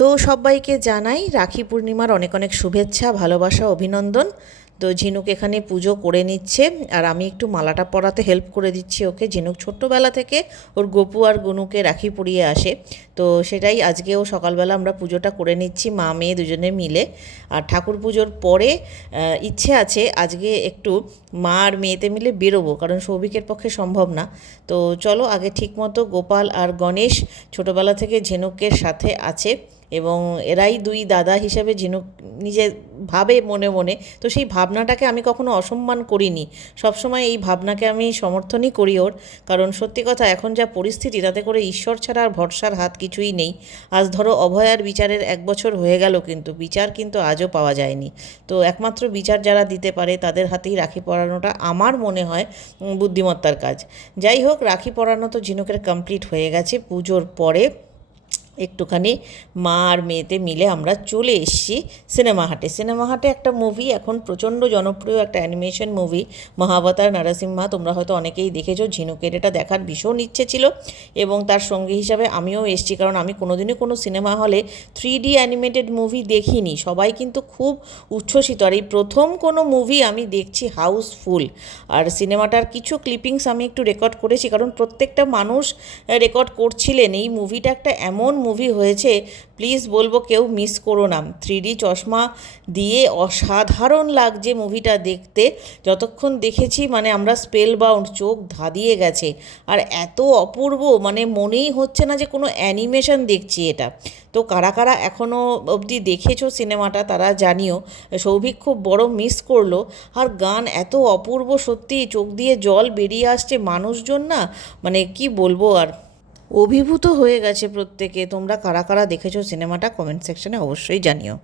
তো সবাইকে জানাই রাখি পূর্ণিমার অনেক অনেক শুভেচ্ছা, ভালোবাসা, অভিনন্দন। তো ঝিনুক এখানে পুজো করে নিচ্ছে আর আমি একটু মালাটা পরাতে হেল্প করে দিচ্ছি ওকে। ঝিনুক ছোট্টবেলা থেকে ওর গপু আর গুনুকে রাখি পরিয়ে আসে, তো সেটাই আজকেও সকালবেলা আমরা পুজোটা করে নিচ্ছি মা মেয়ে দুজনে মিলে। আর ঠাকুর পুজোর পরে ইচ্ছে আছে আজকে একটু মা আর মেয়েতে মিলে বেরোবো, কারণ সৌভিকের পক্ষে সম্ভব না। তো চলো আগে ঠিকমতো গোপাল আর গণেশ ছোটোবেলা থেকে ঝিনুকের সাথে আছে এবং এরাই দুই দাদা হিসেবে ঝিনুক নিজে ভাবে মনে মনে। তো সেই ভাবনাটাকে আমি কখনো অসম্মান করিনি, সবসময় এই ভাবনাকে আমি সমর্থনই করি ওর। কারণ সত্যি কথা, এখন যা পরিস্থিতি তাতে করে ঈশ্বর ছাড়া আর ভরসার হাত কিছুই নেই। আজ ধরো অভয়ার বিচারের 1 বছর হয়ে গেল, কিন্তু বিচার কিন্তু আজও পাওয়া যায়নি। তো একমাত্র বিচার যারা দিতে পারে তাদের হাতেই রাখি পরানোটা আমার মনে হয় বুদ্ধিমত্তার কাজ। যাই হোক, রাখি পরানো তো ঝিনুকের কমপ্লিট হয়ে গেছে। পুজোর পরে একটুখানি মা আর মেয়েতে মিলে আমরা চলে এসেছি সিনেমা হাটে। সিনেমা হাটে একটা মুভি এখন প্রচণ্ড জনপ্রিয়, একটা অ্যানিমেশন মুভি মহাবতার নরসিম্হা। তোমরা হয়তো অনেকেই দেখেছো। ঝিনুকের এটা দেখার ভীষণ ইচ্ছে ছিল এবং তার সঙ্গী হিসাবে আমিও এসেছি, কারণ আমি কোনোদিনই কোনো সিনেমা হলে 3D অ্যানিমেটেড মুভি দেখিনি। সবাই কিন্তু খুব উচ্ছ্বসিত, আর এই প্রথম কোনো মুভি আমি দেখছি হাউসফুল। আর সিনেমাটার কিছু ক্লিপিংস আমি একটু রেকর্ড করেছি, কারণ প্রত্যেকটা মানুষ রেকর্ড করছিলেন। এই মুভিটা একটা এমন মুভি হয়েছে, প্লিজ বলবো কেউ মিস করো না। 3D চশমা দিয়ে অসাধারণ লাগছে মুভিটা দেখতে। যতক্ষণ দেখেছি মানে আমরা স্পেল বাউন্ড, চোখ ধাঁধিয়ে গেছে। আর এত অপূর্ব, মানে মনেই হচ্ছে না যে কোনো অ্যানিমেশন দেখছি এটা। তো কারা কারা এখনও অবধি দেখেছো সিনেমাটা তারা জানিও। সৌভিক খুব বড় মিস করলো। আর গান এত অপূর্ব, সত্যি চোখ দিয়ে জল বেরিয়ে আসছে। মানুষজন না, মানে কি বলবো আর, অভিভূত হয়ে গেছে প্রত্যেকে। তোমরা কারা কারা দেখেছো সিনেমাটা কমেন্ট সেকশনে অবশ্যই জানিও।